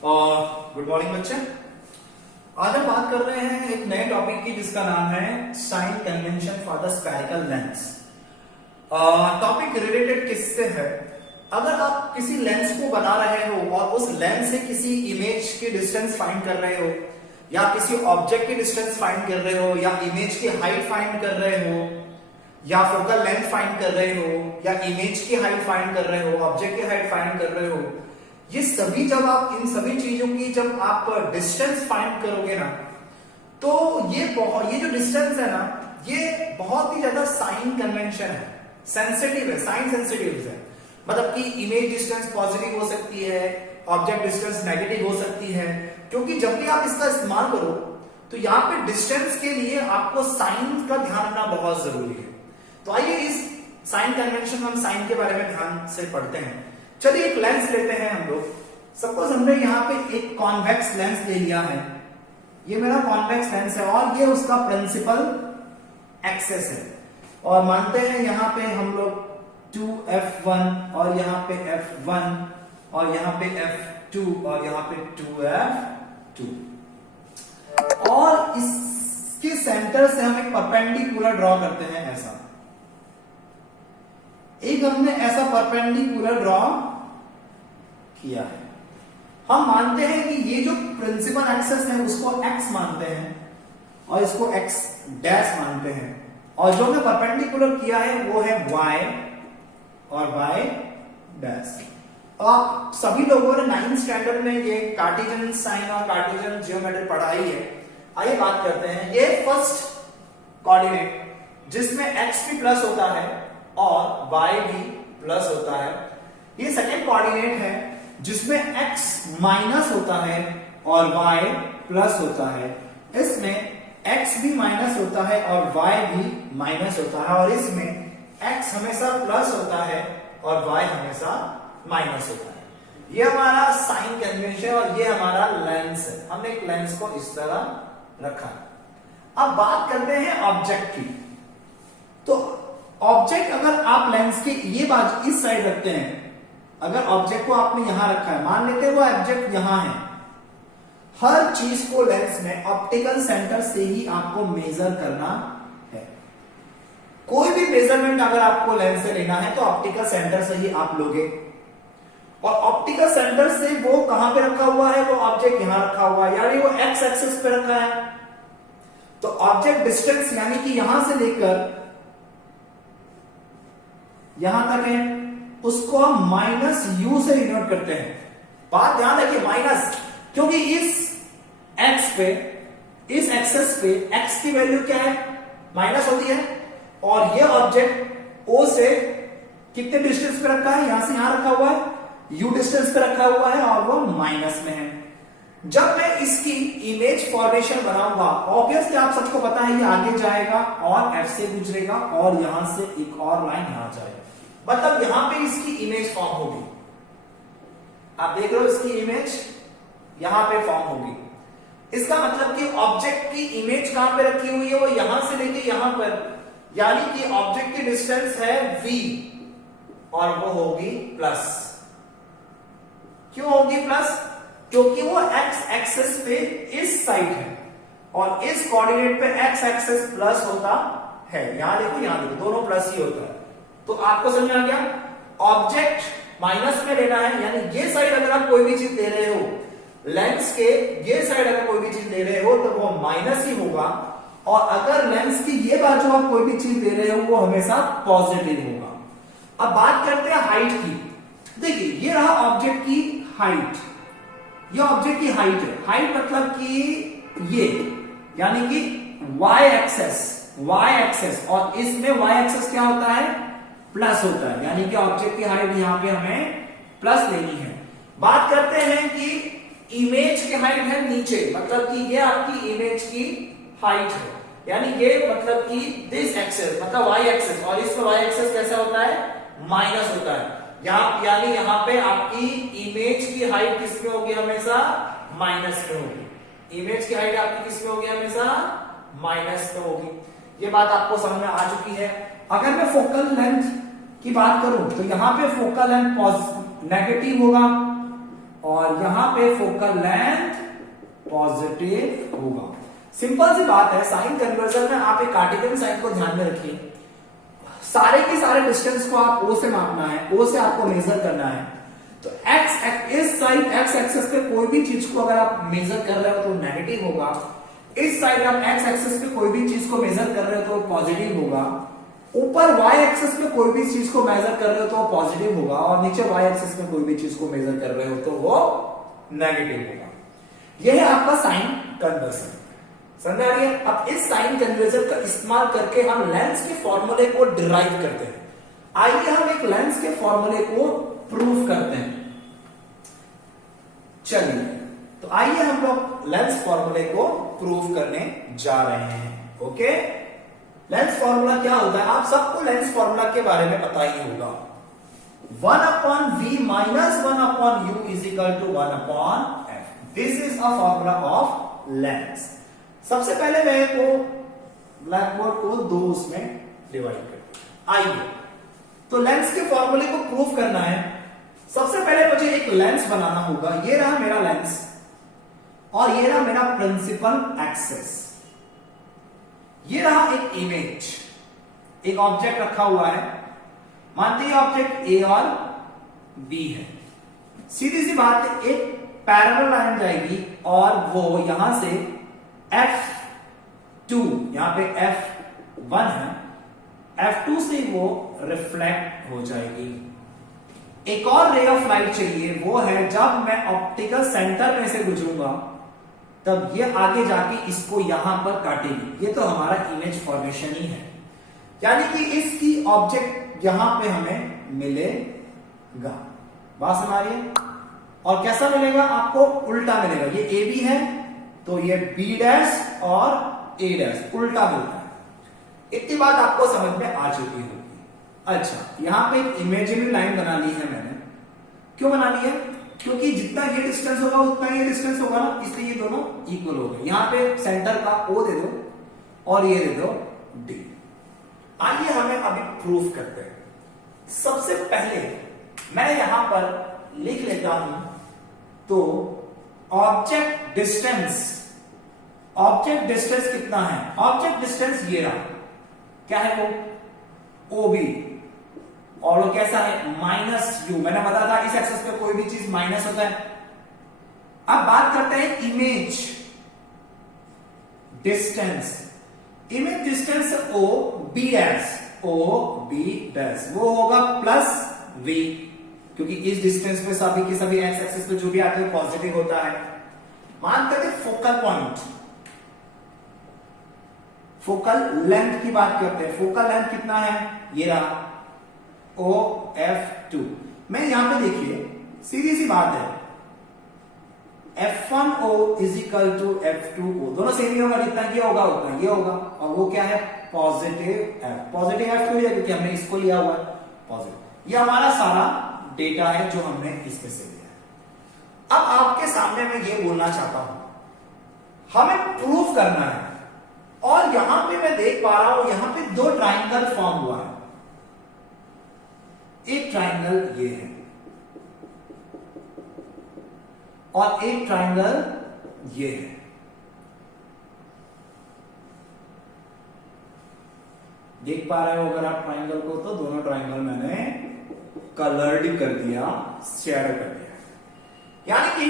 और good morning बच्चे। आज हम बात कर रहे हैं एक नए टॉपिक की जिसका नाम है sign convention for the spherical lens. Topic related किससे है? अगर आप किसी लेंस को बना रहे हो और उस लेंस से किसी इमेज की डिस्टेंस फाइंड कर रहे हो, या किसी ऑब्जेक्ट की डिस्टेंस फाइंड कर रहे हो, या इमेज की हाइट फाइंड कर रहे हो, या फोकल लेंथ फाइंड कर रहे हो, या इमेज की हाइट फाइंड कर रहे हो, ऑब्जेक्ट की हाइट फाइंड कर रहे हो, ये सभी जब आप इन सभी चीजों की जब आप डिस्टेंस फाइंड करोगे ना, तो ये जो डिस्टेंस है ना, ये बहुत ही ज्यादा साइन कन्वेंशन है, सेंसिटिव है, साइन सेंसिटिव है। मतलब कि इमेज डिस्टेंस पॉजिटिव हो सकती है, ऑब्जेक्ट डिस्टेंस नेगेटिव हो सकती है, क्योंकि जब भी आप इसका इस्तेमाल करो तो यहाँ पे डिस्टेंस के लिए आपको साइन का ध्यान रखना बहुत जरूरी है। तो आइए इस साइन कन्वेंशन, हम साइन के बारे में ध्यान से पढ़ते हैं। चलिए एक लेंस लेते हैं हम लोग। सपोज हमने यहाँ पे एक कॉन्वेक्स लेंस ले लिया है, ये मेरा कॉन्वेक्स लेंस है और ये उसका प्रिंसिपल एक्सेस है, और मानते हैं यहाँ पे हम लोग 2f1 और यहाँ पे f1 और यहाँ पे f2 और यहाँ पे 2f2, और इसके सेंटर से हम एक परपेंडिकुलर ड्रॉ करते हैं। ऐसा एक हमने ऐसा परपेंडिकुलर ड्रॉ किया है। हम मानते हैं कि ये जो प्रिंसिपल एक्सेस है उसको x मानते हैं और इसको x डैश मानते हैं, और जो हमने परपेंडिकुलर किया है वो है y और y डैश। आप सभी लोगों ने 9th स्टैंडर्ड में ये कार्टेशियन साइन और कार्टेशियन ज्योमेट्री पढ़ाई है। आइए बात करते हैं। ये फर्स्ट कोऑर्डिनेट जिसमें x भी प्लस होता है और y भी प्लस होता है। ये सेकंड कोऑर्डिनेट है जिसमें x माइनस होता है और y प्लस होता है। इसमें x भी माइनस होता है और y भी माइनस होता है, और इसमें x हमेशा प्लस होता है और y हमेशा माइनस होता है। ये हमारा साइन कन्वेंशन और ये हमारा लेंस है। हमने एक लेंस को इस तरह रखा। अब बात करते हैं ऑब्जेक्ट की। तो ऑब्जेक्ट अगर आप लेंस के ये बाजू इस साइड रखते हैं, अगर ऑब्जेक्ट को आपने यहां रखा है, मान लेते हैं वो ऑब्जेक्ट यहां है, हर चीज को लेंस में ऑप्टिकल सेंटर से ही आपको मेजर करना है। कोई भी मेजरमेंट अगर आपको लेंस से लेना है तो ऑप्टिकल सेंटर से ही आप लोगे, और ऑप्टिकल सेंटर से वो कहां पे रखा हुआ है, वो ऑब्जेक्ट यहां रखा हुआ है, यानी वो एक्स एक्सिस पे रखा है। तो ऑब्जेक्ट डिस्टेंस यानी कि यहां से लेकर यहां तक है, उसको हम माइनस यू से डिनोट करते हैं। बात ध्यान रखिए, माइनस, क्योंकि इस एक्स पे, इस एक्सेस पे एक्स की वैल्यू क्या है, माइनस होती है, और ये ऑब्जेक्ट ओ से कितने डिस्टेंस पे रखा है, यहां से यहां रखा हुआ है, यू डिस्टेंस पे रखा हुआ है, और वो माइनस में है। जब मैं इसकी इमेज फॉर्मेशन बनाऊंगा, ऑब्वियसली आप सबको पता है ये आगे जाएगा और एफ से गुजरेगा और यहां से एक और लाइन यहां जाएगा, मतलब यहां पे इसकी इमेज फॉर्म होगी। आप देख रहे हो इसकी इमेज यहां पे फॉर्म होगी। इसका मतलब कि ऑब्जेक्ट की इमेज कहां पे रखी हुई है, वो यहां से लेके यहां पर, यानी कि ऑब्जेक्ट की डिस्टेंस है v और वो होगी प्लस। क्यों होगी प्लस? क्योंकि वो x एक्सिस पे इस साइड है और इस कोऑर्डिनेट पे x एक्सिस प्लस होता है। यहां देखो, यहां देखो, दोनों प्लस ही होता है। तो आपको समझ में आ गया, ऑब्जेक्ट माइनस में लेना है, यानी ये साइड अगर आप कोई भी चीज ले रहे हो, लेंस के ये साइड अगर कोई भी चीज ले रहे हो तो वो माइनस ही होगा, और अगर लेंस की ये बाजू आप कोई भी चीज ले रहे हो वो हमेशा पॉजिटिव होगा। अब बात करते हैं हाइट की। देखिए ये रहा ऑब्जेक्ट की हाइट, ये ऑब्जेक्ट की हाइट है। हाइट मतलब कि ये, यानी कि y एक्सेस, और इसमें y एक्सेस क्या होता है, प्लस होता है, यानी कि ऑब्जेक्ट की हाइट यहां पे हमें प्लस लेनी है। बात करते हैं कि इमेज की हाइट है नीचे, मतलब कि ये आपकी इमेज की हाइट है, यानी ये मतलब कि दिस एक्सेस मतलब y एक्सेस, और इसमें y एक्सेस कैसा होता है, माइनस होता है। यानी यहां पे आपकी इमेज की हाइट किसमें होगी, हमेशा माइनस में होगी। इमेज की हाइट आपकी किसमें होगी, हमेशा माइनस में होगी। ये बात आपको समझ में आ चुकी है। अगर मैं फोकल लेंथ की बात करूं तो यहां पे फोकल लेंथ नेगेटिव होगा और यहां पे फोकल लेंथ पॉजिटिव होगा। सिंपल सी बात है, साइन कन्वर्जन में आप एक कार्टेशियन साइन को ध्यान में रखिए, सारे के सारे डिस्टेंस को आप ओ से मापना है, ओ से आपको मेजर करना है। तो इस साइड एक्स एक्सिस पे कोई भी चीज को अगर आप मेजर कर रहे हो तो नेगेटिव होगा, इस साइड आप एक्स एक्सिस पे कोई भी चीज को मेजर कर रहे हो तो पॉजिटिव होगा, ऊपर वाई एक्सिस पे कोई भी चीज को मेजर कर रहे हो तो पॉजिटिव होगा, और नीचे वाई एक्सिस में कोई भी चीज को मेजर कर रहे हो तो वो नेगेटिव होगा। यह है आपका साइन कन्वर्जन। समझ आ रही है? अब इस साइन कन्वर्जन का इस्तेमाल करके हम लेंस के फॉर्मूले को डिराइव करते हैं। आइए हम एक लेंस के फॉर्मूले को प्रूफ करते हैं। चलिए, तो आइए हम लोग लेंस फॉर्मूले को प्रूफ करने जा रहे हैं। ओके, लेंस फॉर्मूला क्या होता है? आप सबको लेंस फॉर्मूला के बारे में पता ही होगा। 1/v minus 1/u is equal to 1/f। This is a formula of lens. सबसे पहले मैं को ब्लैक बोर्ड को दो उसमें डिवाइड कर, आइए तो लेंस के फॉर्मूले को प्रूफ करना है। सबसे पहले मुझे एक लेंस बनाना होगा। ये रहा मेरा लेंस और ये रहा मेरा प्रिंसिपल एक्सिस। ये रहा एक इमेज, एक ऑब्जेक्ट रखा हुआ है, मानते हैं ऑब्जेक्ट ए और बी है। सीधी सी बात है, एक पैरेलल लाइन जाएगी और वो यहां से F2, यहां पे F1 है, F2 से वो रिफ्लेक्ट हो जाएगी। एक और रे ऑफ लाइट चाहिए, वो है जब मैं ऑप्टिकल सेंटर में से गुजरूंगा तब ये आगे जाके इसको यहां पर काटेगी। ये तो हमारा इमेज फॉर्मेशन ही है, यानी कि इसकी ऑब्जेक्ट यहां पे हमें मिलेगा। बात समझ आ रही है? और कैसा मिलेगा? आपको उल्टा मिलेगा। ये ए बी है तो ये बी डैश और ए डैश उल्टा मिलता है। इतनी बात आपको समझ में आ चुकी होगी। अच्छा, यहां पे एक इमेजिनरी लाइन बना ली है मैंने। क्यों बना ली है? क्योंकि जितना ये डिस्टेंस होगा उतना ये डिस्टेंस होगा ना, इसलिए ये दोनों इक्वल हो गए। यहां पे सेंटर का O दे दो और ये दे दो D। आइए हमें अभी प्रूफ करते हैं। सबसे पहले मैं यहां पर लिख लेता हूं, तो ऑब्जेक्ट डिस्टेंस कितना है? ऑब्जेक्ट डिस्टेंस ये रहा, क्या है वो? OB, और वो कैसा है? -u। मैंने बताया था इस एक्सेस पे कोई भी चीज माइनस होता है। अब बात करते हैं image distance. Image distance OB dash, वो होगा +v, क्योंकि इस डिस्टेंस पे सभी के सभी एक्स एक्सिस पे जो भी आते हैं पॉजिटिव होता है। मानते थे फोकल पॉइंट, फोकल लेंथ की बात करते हैं। फोकल लेंथ कितना है? ये रहा OF2। मैं यहां पे देखिए, सीधी सी बात है, F1O is equal to F2O, दोनों सेम ही होगा, जितना ये होगा उतना ये होगा। और वो क्या है? Positive F। पॉजिटिव F क्यों लिया? क्योंकि हमने इसको लिया हुआ है पॉजिटिव। ये हमारा सारा डेटा है जो हमने इसमें से लिया है। अब आपके सामने मैं ये बोलना चाहता हूं, हमें प्रूफ करना है, और यहां पे मैं देख पा रहा हूं यहां पे दो ट्राइंगल फॉर्म हुआ है। एक ट्राइंगल ये है और एक ट्राइंगल ये है। देख पा रहे हो अगर आप ट्राइंगल को, तो दोनों ट्राइंगल मैंने कलर्ड कर दिया, शेडो कर दिया। यानी कि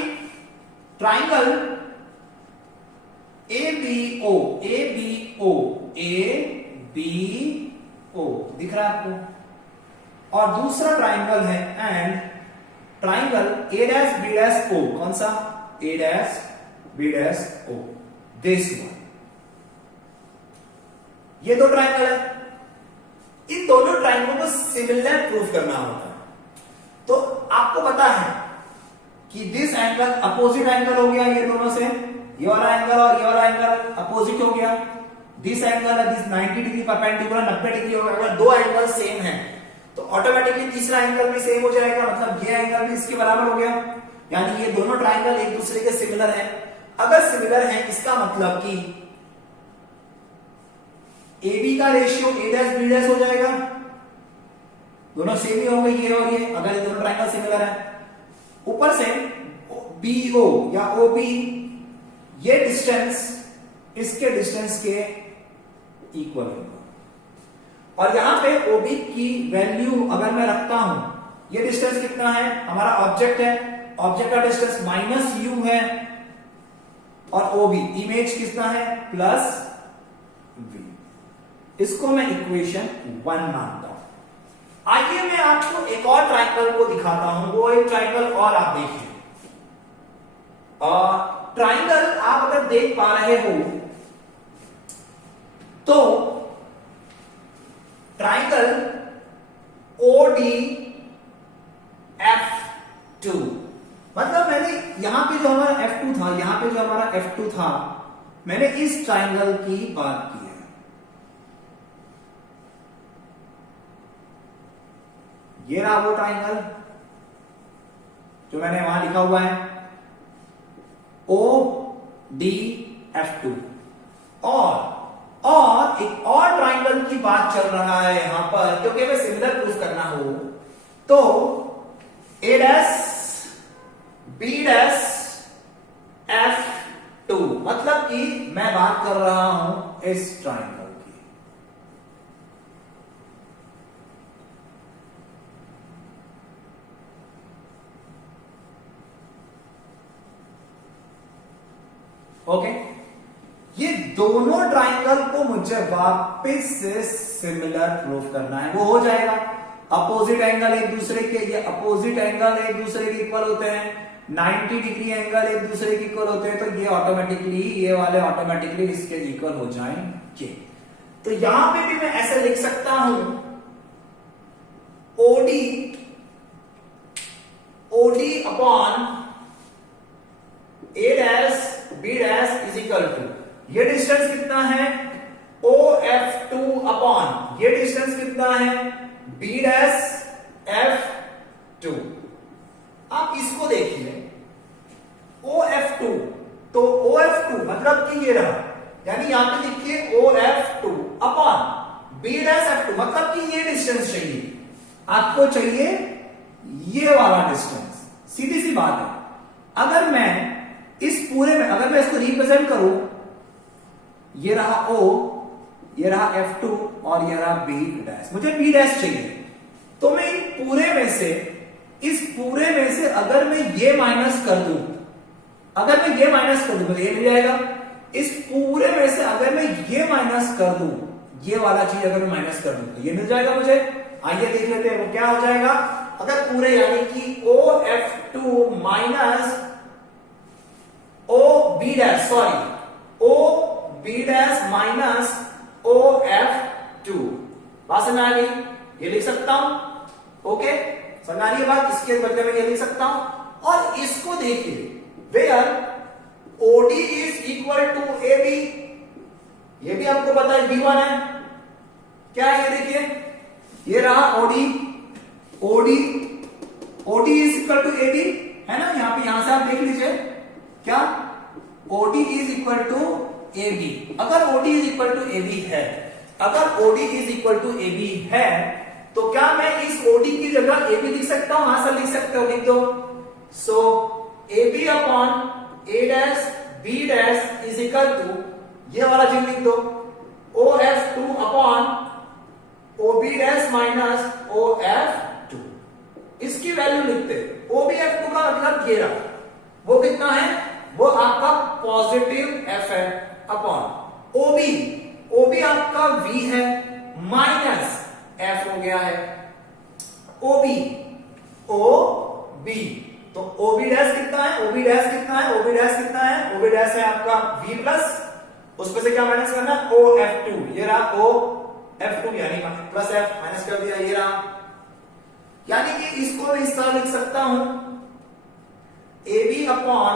ट्राइंगल ABO दिख रहा है आपको, और दूसरा ट्राइंगल है एंड ट्राइंगल A'(B'(O), कौन सा? A'(B'(O), this one. ये दो ट्राइंगल है, इन दोनों ट्राइंगलों को सिमिलर प्रूफ करना होता है। तो आपको पता है कि दिस एंगल अपोजिट एंगल हो गया ये दोनों से, ये वाला एंगल और ये वाला एंगल अपोजिट हो गया। दिस एंगल है, दिस 90 डिग्री परपेंडिकुलर 90 डिग्री हो गया। अगर दो एंगल सेम है तो ऑटोमेटिकली तीसरा एंगल भी सेम हो जाएगा, मतलब ये एंगल भी इसके बराबर हो गया। यानी ये दोनों ट्राइंगल एक दूसरे के सिमिलर हैं। अगर सिमिलर है इसका मतलब कि AB का रेशियो A'(B') हो जाएगा, दोनों सेम ही हो गए ये और ये, अगर ये दोनों ट्राइंगल सिमिलर है। ऊपर से BO या OB, ये डिस्टेंस इसके डिस्टेंस के इक्वल होगा। और यहां पे OB की वैल्यू अगर मैं रखता हूं, ये डिस्टेंस कितना है, हमारा ऑब्जेक्ट है, ऑब्जेक्ट का डिस्टेंस माइनस u है, और OB इमेज कितना है प्लस v। इसको मैं इक्वेशन 1 मानता हूं। आइए मैं आपको एक और ट्राइंगल को दिखाता हूं, वो एक ट्राइंगल और आप देखिए। ट्राइंगल आप अगर देख पा रहे हो तो ट्राइंगल ODF2, मतलब मैंने यहां पे जो हमारा F2 था, यहां पे जो हमारा F2 था, मैंने इस ट्राइंगल की बात की है। ये रहा वो ट्राइंगल जो मैंने वहां लिखा हुआ है ODF2। और एक और ट्राइंगल की बात चल रहा है यहां पर, क्योंकि हमें सिमिलर प्रूफ करना हो तो A dash B dash F2, मतलब कि मैं बात कर रहा हूं इस ट्राइंगल की। ओके, ये दोनों ट्राइंगल को मुझे वापस से सिमिलर प्रूफ करना है। वो हो जाएगा, अपोजिट एंगल एक दूसरे के, ये अपोजिट एंगल एक दूसरे के इक्वल होते हैं, 90 डिग्री एंगल एक दूसरे के इक्वल होते हैं, तो ये ऑटोमेटिकली, ये वाले ऑटोमेटिकली इसके इक्वल हो जाएंगे। तो यहां पे भी मैं ऐसे लिख सकता हूं OD upon A dash B dash is equal to, ये डिस्टेंस कितना है OF2 अपॉन, ये डिस्टेंस कितना है B डैश F2। आप इसको देखिए OF2, तो OF2 मतलब कि ये रहा, यानी यहां पे लिखिए OF2 upon B dash F2, मतलब कि ये डिस्टेंस चाहिए आपको, चाहिए ये वाला डिस्टेंस। सीधी सी बात है। अगर मैं इस पूरे में, अगर मैं इसको रिप्रेजेंट करूं, ये रहा O, ये रहा F2 और ये रहा B डैश, मुझे B डैश चाहिए, तो मैं इन पूरे में से, इस पूरे में से अगर मैं ये माइनस कर दूं, अगर मैं ये माइनस कर दूं तो ये मिल जाएगा। इस पूरे में से अगर मैं ये माइनस कर दूं, ये वाला चीज अगर मैं माइनस कर दूं तो ये मिल जाएगा मुझे। आइए देख लेते हैं वो क्या हो जाएगा। अगर पूरे यानी कि OF2 minus OB dash, sorry OB dash minus OF2, बात समझ आ गई? ये लिख सकता हूं। ओके, समझ आ रही है बात? इसके बदले में ये लिख सकता हूं। और इसको देखिए, where OD is equal to AB, ये भी आपको पता है B1 है, क्या है ये देखिए, ये रहा OD is equal to AB है ना, यहां पे, यहां से आप देख लीजिए क्या, OD is equal to AB। अगर OD is equal to AB है, अगर OD is equal to AB है, तो क्या मैं इस OD की जगह AB लिख सकता हूं? हां सर लिख सकते हो, लिख दो। So AB upon A dash B dash is equal to, ये वाला चीज लिख दो, OF2 upon OB dash minus OF2। इसकी वैल्यू लिखते, OBF2 का मतलब ये रहा, वो कितना है, वो आपका पॉजिटिव F है, अपॉन OB आपका V है, माइनस F हो गया है OB, तो OB डैश कितना है, OB डैश कितना है, OB डैश कितना है, OB डैश है आपका V प्लस, उसमें से क्या माइनस करना है, OF2, ये रहा OF2 यानी प्लस F, माइनस कर दिया, ये रहा। यानी कि इसको मैं इस तरह लिख सकता हूं, AB upon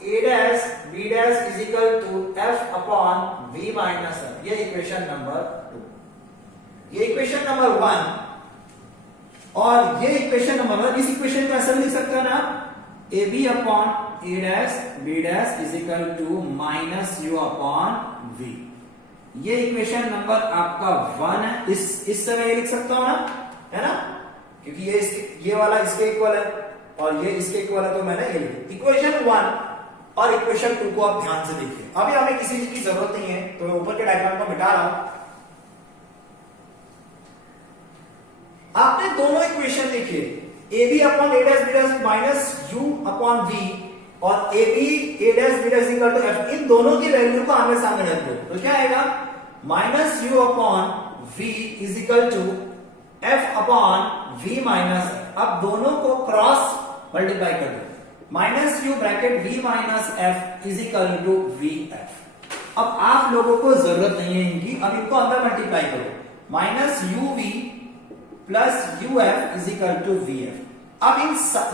A dash B dash is equal to F upon V minus F। ये इक्वेशन नंबर 2, ये इक्वेशन नंबर 1, और ये इक्वेशन नंबर, इस इक्वेशन को ऐसा लिख सकते हो ना, AB upon A dash B dash is equal to minus U upon V। ये इक्वेशन नंबर आपका 1 है। इस समय ये लिख सकता हूं ना, है ना, क्योंकि ये वाला इसके इक्वल है। और ये इसके इक्वल है तो मैंने ये लिखा। इक्वेशन 1 और इक्वेशन 2 को आप ध्यान से देखिए। अभी हमें किसी चीज की जरूरत नहीं है तो मैं ऊपर के डायग्राम को मिटा रहा हूं। आपने दोनों इक्वेशन देखिए, A B upon A dash B dash minus U upon V और A B A dash B dash equal to F, इन दोनों की वैल्यू को आमने सामने रख दो तो क्या आएगा, minus U upon V is equal to F upon V minus. अब दोनों को क्रॉस मल्टीप्लाई कर दो, minus U bracket V minus F is equal to V F. अब आप लोगों को जरूरत नहीं है इनकी, अब इनको अंदर मल्टीप्लाई करो, minus U V plus U F is equal to V F. अब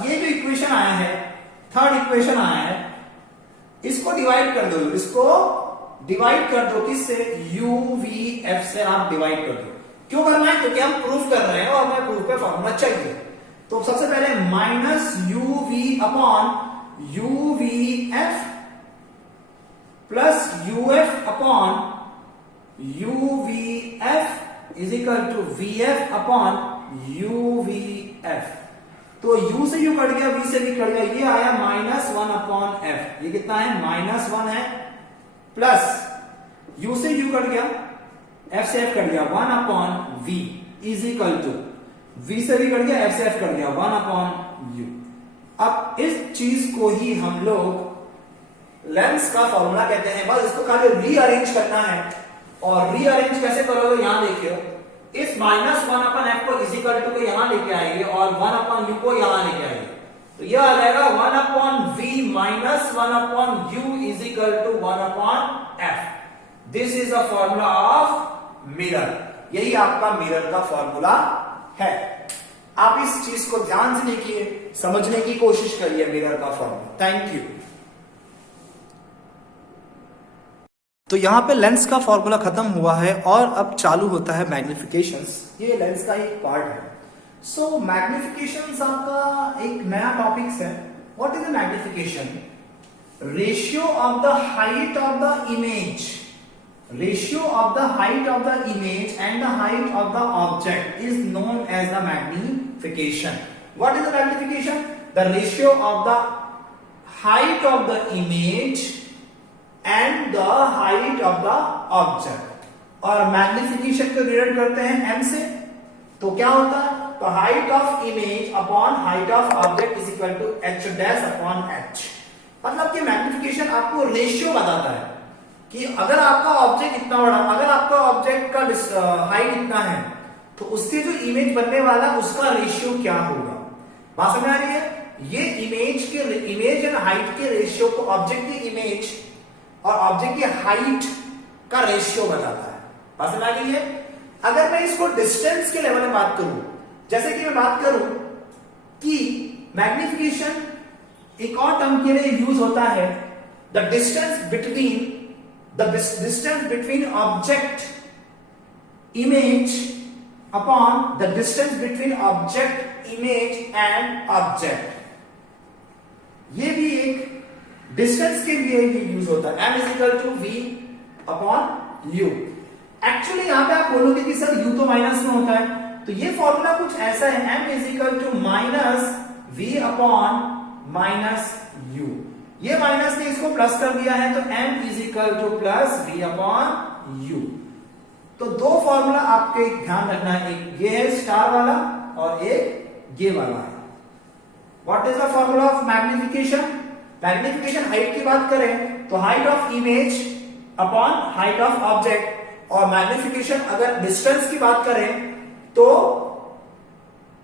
ये जो इक्वेशन आया है, थर्ड इक्वेशन आया है, इसको डिवाइड कर दो, इसको डिवाइड कर दो किससे, यू वी एफ से आप डिवाइड कर दो। क्यों करना है, क्योंकि हम प्रूफ कर रहे हैं और हमें प्रूफ का फॉर्मूला चाहिए। तो सबसे पहले minus U V upon U V F plus U F upon U V F is equal to V F upon U V F. तो u से u कट गया, v से v कट गया, ये आया माइनस 1 अपॉन एफ। ये कितना है, माइनस 1 है, प्लस u से u कट गया, f से f कट गया, 1 upon v is equal to v से v कट गया, f से f कट गया, 1 अपॉन u। अब इस चीज को ही हम लोग लेंस का फॉर्मूला कहते हैं। बस इसको खाली रीअरेंज करना है, और रीअरेंज कैसे करोगे, यहां देखियो, इस माइनस 1 अपन एफ को इज इक्वल टू को यहां लेके आएंगे और 1 अपॉन यू को यहां लेके आएंगे, तो यह आ जाएगा 1 upon V minus 1 upon U is equal to 1 upon F. This is the formula of mirror. यही आपका मिरर का फॉर्मूला है। आप इस चीज को ध्यान से देखिए, समझने की कोशिश करिए मिरर का फॉर्मूला। Thank you. तो यहां पे लेंस का फॉर्मूला खत्म हुआ है और अब चालू होता है मैग्निफिकेशंस। ये लेंस का एक पार्ट है। सो मैग्निफिकेशंस आपका एक नया टॉपिक है। What is the magnification? Ratio of the height of the image, ratio of the height of the image and the height of the object is known as the magnification. What is the magnification? The ratio of the height of the image and the height of the object. और magnification को relate करते हैं m से, तो क्या होता है, तो height of image upon height of object is equal to h dash upon h। मतलब कि मैग्निफिकेशन आपको रेशियो बताता है कि अगर आपका ऑब्जेक्ट इतना बड़ा, अगर आपका ऑब्जेक्ट का हाइट इतना है तो उससे जो इमेज बनने वाला उसका रेशियो क्या होगा। बात समझ आ रही है? ये इमेज एंड हाइट के रेशियो को ऑब्जेक्ट की इमेज और ऑब्जेक्ट की हाइट का रेशियो बताता है। बात समझ आ गई है? अगर मैं इसको डिस्टेंस के लेवल में बात करूं, जैसे कि मैं बात करूं कि मैग्निफिकेशन एक और टर्म के लिए यूज होता है, the distance between object image upon the distance between object image and object. ये भी एक डिस्टेंस के लिए ये यूज होता है। m is equal to v upon u। Actually यहां पे आप बोलोगे कि सर u तो माइनस में होता है, तो ये फॉर्मूला कुछ ऐसा है, m is equal to minus v upon minus u। ये माइनस ने इसको प्लस कर दिया है, तो m is equal to plus v upon u। तो दो फॉर्मूला आपके ध्यान रखना है, एक ये है स्टार वाला और एक ये वाला है। What is the formula of magnification? Magnification height की बात करें तो height of image upon height of object, और मैग्निफिकेशन अगर डिस्टेंस की बात करें तो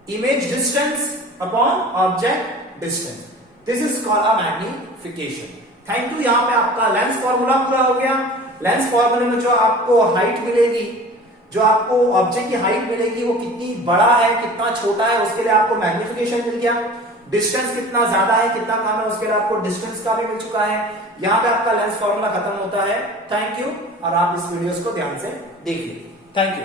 image distance upon object distance. This is called a magnification. Thank you. यहां पे आपका लेंस फॉर्मूला पूरा हो गया। लेंस फॉर्मूले में जो आपको हाइट मिलेगी, जो आपको ऑब्जेक्ट की हाइट मिलेगी, वो कितनी बड़ा है कितना छोटा है उसके लिए आपको मैग्निफिकेशन मिल गया। डिस्टेंस कितना ज्यादा है कितना कम है उसके लिए आपको डिस्टेंस का भी मिल चुका है। यहां पे आपका लेंस फॉर्मूला खत्म होता है। थैंक यू, और आप इस वीडियोस को ध्यान से देखिए। Thank you.